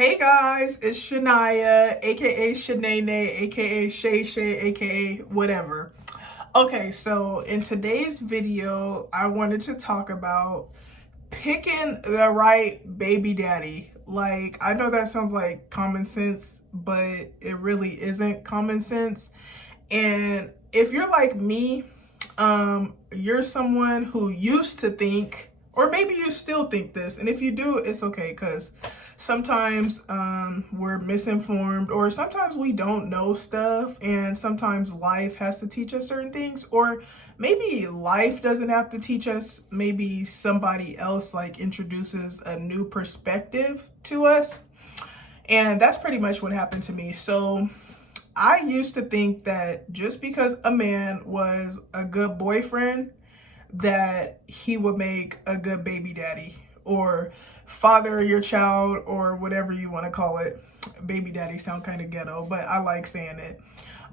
Hey guys, it's Shania, aka Shanae, aka Shay Shay, aka whatever. Okay, so in today's video, I wanted to talk about picking the right baby daddy. Like, I know that sounds like common sense, but it really isn't common sense. And if you're like me, you're someone who used to think, or maybe you still think this, and if you do, it's okay, because sometimes we're misinformed, or sometimes we don't know stuff, and sometimes life has to teach us certain things, or maybe life doesn't have to teach us, maybe somebody else like introduces a new perspective to us. And that's pretty much what happened to me. So I used to think that just because a man was a good boyfriend, that he would make a good baby daddy or father your child, or whatever you want to call it. Baby daddy sound kind of ghetto, but I like saying it.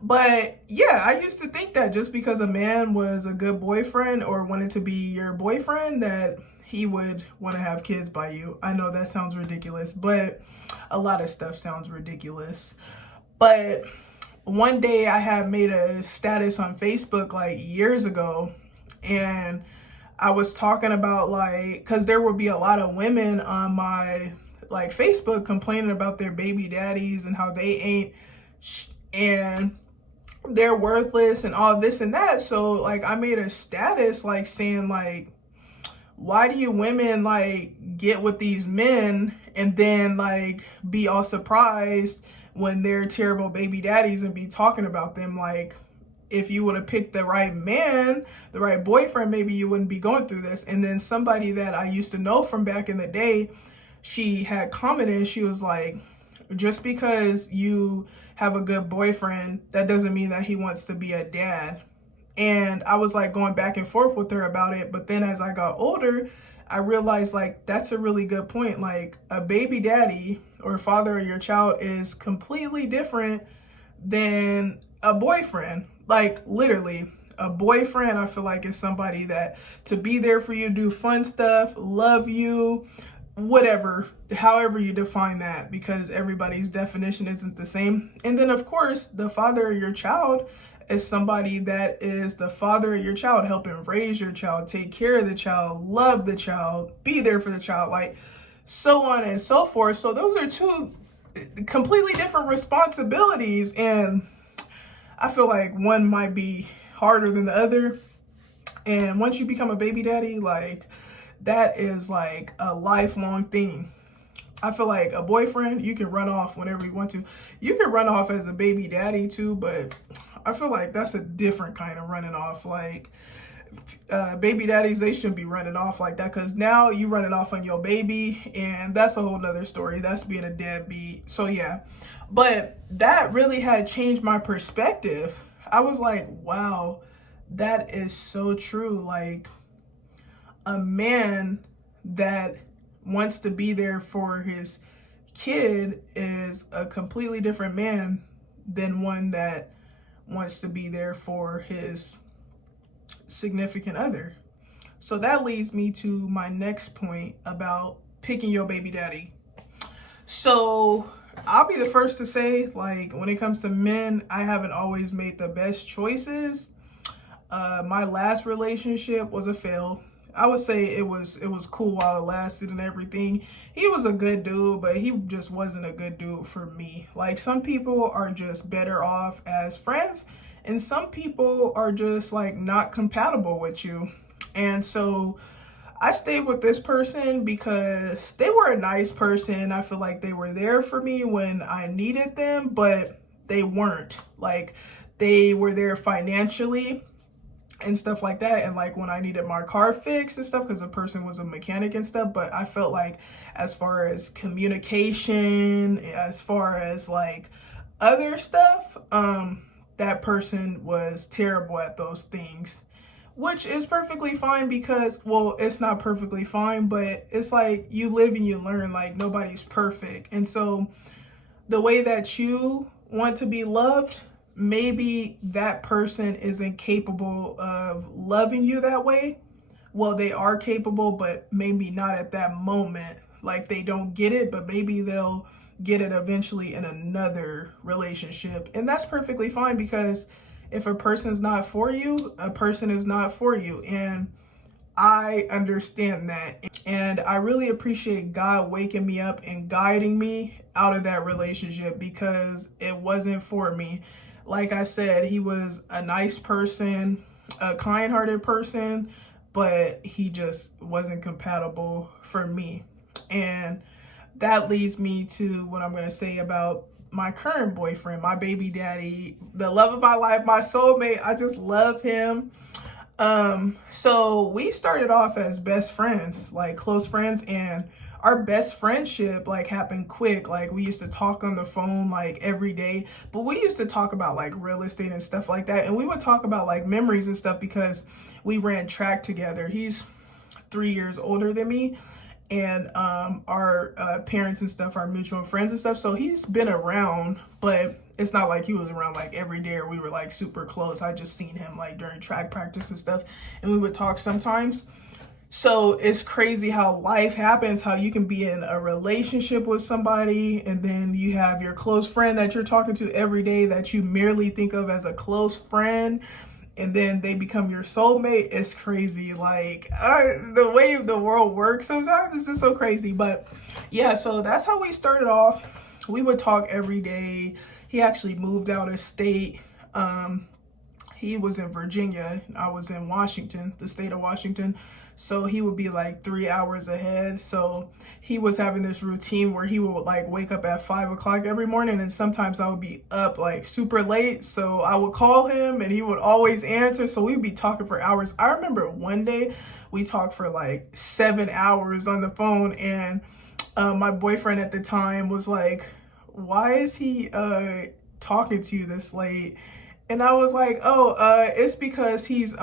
But yeah, I used to think that just because a man was a good boyfriend or wanted to be your boyfriend, that he would want to have kids by you. I know that sounds ridiculous, but a lot of stuff sounds ridiculous. But one day I had made a status on Facebook like years ago, and I was talking about, like, because there would be a lot of women on my like Facebook complaining about their baby daddies and how they ain't and they're worthless and all this and that. So like I made a status like saying, like, why do you women like get with these men and then like be all surprised when they're terrible baby daddies and be talking about them? Like, if you would have picked the right man, the right boyfriend, maybe you wouldn't be going through this. And then somebody that I used to know from back in the day, she had commented, she was like, just because you have a good boyfriend, that doesn't mean that he wants to be a dad. And I was like going back and forth with her about it. But then as I got older, I realized like that's a really good point. Like, a baby daddy or father of your child is completely different than a boyfriend. Like, literally, a boyfriend, I feel like, is somebody that to be there for you, do fun stuff, love you, whatever, however you define that, because everybody's definition isn't the same. And then of course, the father of your child is somebody that is the father of your child, helping raise your child, take care of the child, love the child, be there for the child, like so on and so forth. So those are two completely different responsibilities, and I feel like one might be harder than the other. And once you become a baby daddy, like, that is like a lifelong thing. I feel like a boyfriend, you can run off whenever you want to. You can run off as a baby daddy too, but I feel like that's a different kind of running off. Like, baby daddies, they shouldn't be running off like that, because now you running off on your baby, and that's a whole nother story. That's being a deadbeat. So yeah, but that really had changed my perspective. I was like, wow, that is so true. Like, a man that wants to be there for his kid is a completely different man than one that wants to be there for his significant other. So that leads me to my next point about picking your baby daddy. So I'll be the first to say, like, when it comes to men, I haven't always made the best choices. My last relationship was a fail. I would say it was cool while it lasted and everything. He was a good dude, but he just wasn't a good dude for me. Like, some people are just better off as friends, and some people are just like not compatible with you. And so I stayed with this person because they were a nice person. I feel like they were there for me when I needed them, but they weren't. Like, they were there financially and stuff like that, and like when I needed my car fixed and stuff, because the person was a mechanic and stuff. But I felt like, as far as communication, as far as like other stuff, that person was terrible at those things, which is perfectly fine, because, well, it's not perfectly fine, but it's like you live and you learn. Like, nobody's perfect. And so the way that you want to be loved, maybe that person isn't capable of loving you that way. Well, they are capable, but maybe not at that moment. Like, they don't get it, but maybe they'll get it eventually in another relationship. And that's perfectly fine, because if a person's not for you, a person is not for you. And I understand that. And I really appreciate God waking me up and guiding me out of that relationship, because it wasn't for me. Like I said, he was a nice person, a kind-hearted person, but he just wasn't compatible for me. And that leads me to what I'm going to say about my current boyfriend, my baby daddy, the love of my life, my soulmate. I just love him. So we started off as best friends, like close friends, and our best friendship like happened quick. Like we used to talk on the phone like every day, but we used to talk about like real estate and stuff like that. And we would talk about like memories and stuff, because we ran track together. He's 3 years older than me, and our parents and stuff are mutual friends and stuff. So he's been around, but it's not like he was around like every day or we were like super close. I just seen him like during track practice and stuff, and we would talk sometimes. So it's crazy how life happens, how you can be in a relationship with somebody and then you have your close friend that you're talking to every day that you merely think of as a close friend, and then they become your soulmate. It's crazy. Like the way the world works sometimes is just so crazy. But yeah, so that's how we started off. We would talk every day. He actually moved out of state. He was in Virginia. I was in Washington, the state of Washington. So he would be like 3 hours ahead. So he was having this routine where he would like wake up at 5 o'clock every morning. And sometimes I would be up like super late. So I would call him and he would always answer. So we'd be talking for hours. I remember one day we talked for like 7 hours on the phone. And my boyfriend at the time was like, why is he talking to you this late? And I was like, oh, it's because he's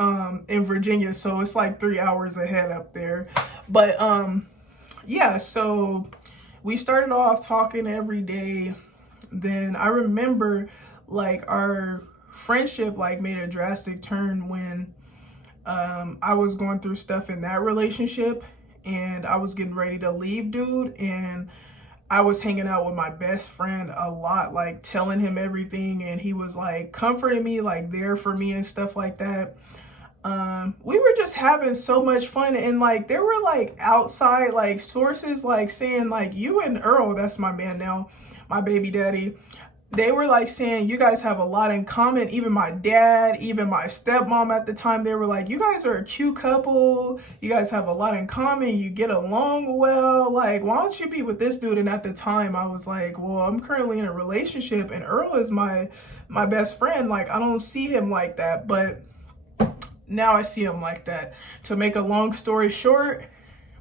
in Virginia, so it's like 3 hours ahead up there. But yeah, so we started off talking every day. Then I remember like our friendship like made a drastic turn when I was going through stuff in that relationship, and I was getting ready to leave dude, and I was hanging out with my best friend a lot, like telling him everything, and he was like comforting me, like there for me and stuff like that. We were just having so much fun, and like there were like outside like sources like saying like you and Earl, that's my man now, my baby daddy, they were like saying you guys have a lot in common. Even my dad, even my stepmom at the time, they were like, you guys are a cute couple, you guys have a lot in common, you get along well, like why don't you be with this dude? And at the time I was like, well, I'm currently in a relationship and Earl is my best friend, like I don't see him like that. But now I see him like that. To make a long story short,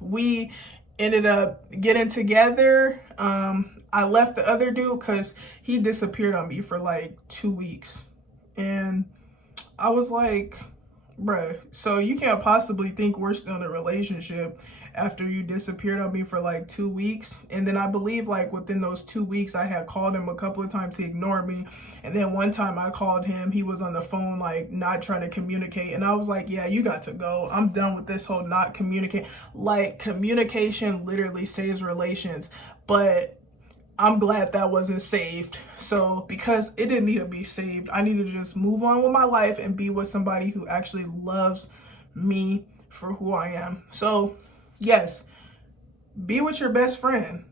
we ended up getting together. I left the other dude because he disappeared on me for like 2 weeks. And I was like, bruh, so you can't possibly think we're still in a relationship after you disappeared on me for like 2 weeks. And then I believe like within those 2 weeks, I had called him a couple of times. He ignored me. And then one time I called him, he was on the phone, like not trying to communicate. And I was like, yeah, you got to go. I'm done with this whole not communicate. Like communication literally saves relations. But I'm glad that wasn't saved. So because it didn't need to be saved, I needed to just move on with my life and be with somebody who actually loves me for who I am. So yes, be with your best friend.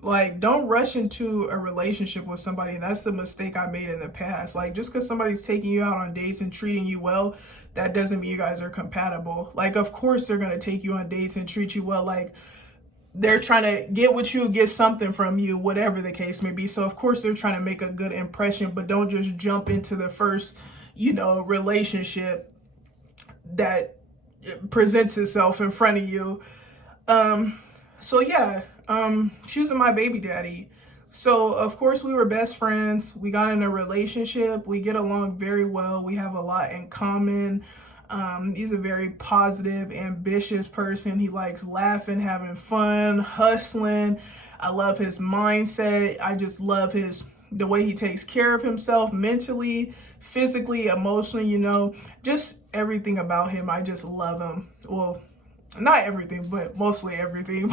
Like don't rush into a relationship with somebody. That's the mistake I made in the past. Like just because somebody's taking you out on dates and treating you well, that doesn't mean you guys are compatible. Like of course they're going to take you on dates and treat you well. Like they're trying to get with you, get something from you, whatever the case may be. So of course they're trying to make a good impression, but don't just jump into the first, relationship that presents itself in front of you. So yeah, choosing my baby daddy. So of course we were best friends. We got in a relationship. We get along very well. We have a lot in common. He's a very positive, ambitious person. He likes laughing, having fun, hustling. I love his mindset. I just love the way he takes care of himself mentally, physically, emotionally, just everything about him. I just love him. Well, not everything, but mostly everything.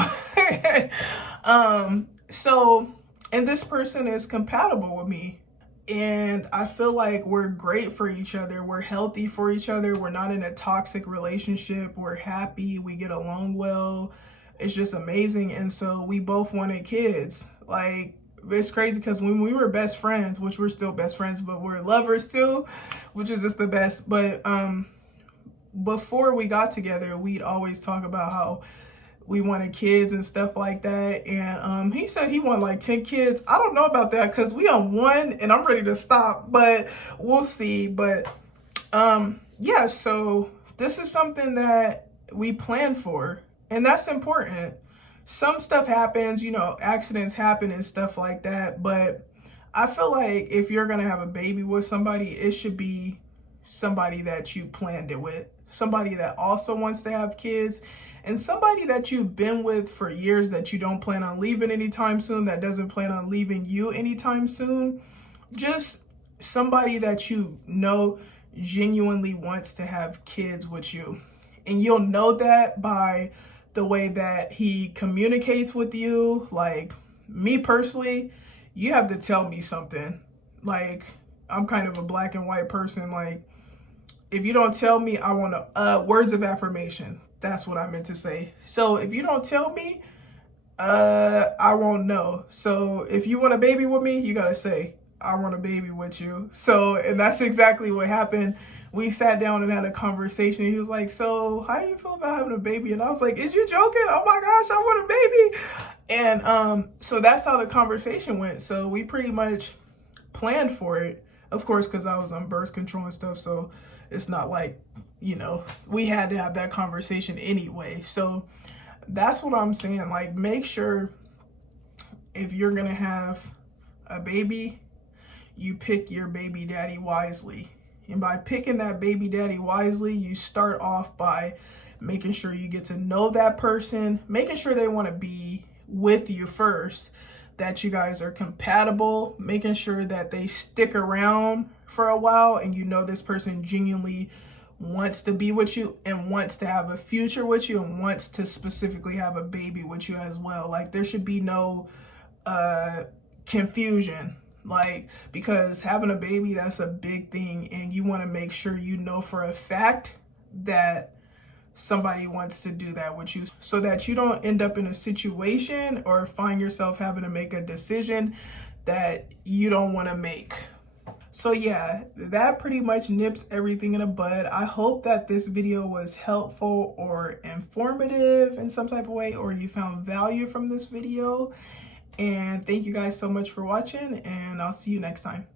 So and this person is compatible with me. And I feel like we're great for each other. We're healthy for each other. We're not in a toxic relationship. We're happy. We get along well. It's just amazing. And so we both wanted kids. Like, it's crazy because when we were best friends, which we're still best friends, but we're lovers too, which is just the best. But before we got together, we'd always talk about how we wanted kids and stuff like that. And he said he wanted like 10 kids. I don't know about that because we on one and I'm ready to stop, but we'll see. But yeah, so this is something that we plan for, and that's important. Some stuff happens, you know, accidents happen and stuff like that, but I feel like if you're gonna have a baby with somebody, it should be somebody that you planned it with, somebody that also wants to have kids, and somebody that you've been with for years that you don't plan on leaving anytime soon, that doesn't plan on leaving you anytime soon. Just somebody that you know genuinely wants to have kids with you. And you'll know that by the way that he communicates with you. Like, me personally, you have to tell me something. Like, I'm kind of a black and white person. Like, if you don't tell me, I want words of affirmation. That's what I meant to say. So if you don't tell me, I won't know. So if you want a baby with me, you gotta say, I want a baby with you. So, and that's exactly what happened. We sat down and had a conversation. He was like, so how do you feel about having a baby? And I was like, is you joking? Oh my gosh, I want a baby. And so that's how the conversation went. So we pretty much planned for it. Of course, because I was on birth control and stuff. So it's not like, you know, we had to have that conversation anyway. So that's what I'm saying. Like, make sure if you're going to have a baby, you pick your baby daddy wisely. And by picking that baby daddy wisely, you start off by making sure you get to know that person, making sure they want to be with you first, that you guys are compatible, making sure that they stick around for a while and you know this person genuinely wants to be with you and wants to have a future with you and wants to specifically have a baby with you as well. Like, there should be no confusion. Like, because having a baby, that's a big thing, and you want to make sure you know for a fact that somebody wants to do that with you, so that you don't end up in a situation or find yourself having to make a decision that you don't want to make. So yeah, that pretty much nips everything in the bud. I hope that this video was helpful or informative in some type of way, or you found value from this video. And thank you guys so much for watching, and I'll see you next time.